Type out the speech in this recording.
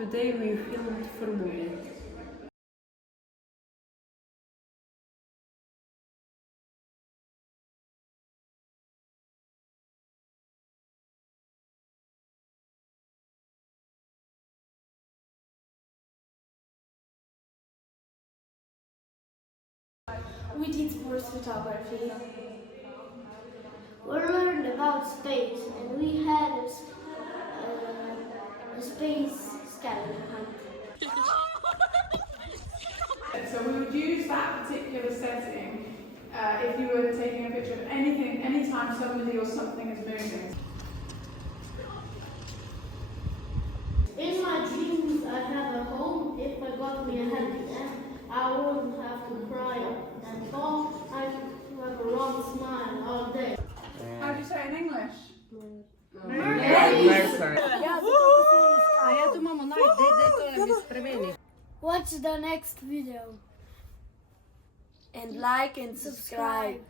Today we filmed for movie. We did sports photography. We learned about space and we had a space scavenger hunt. So we would use that particular setting if you were taking a picture of anything, anytime somebody or something is moving. In my dreams, I have a home. If I got me a happy end, I wouldn't have to cry and fall. I have a wrong smile all day. How do you say it in English? Watch the next video. And like and subscribe.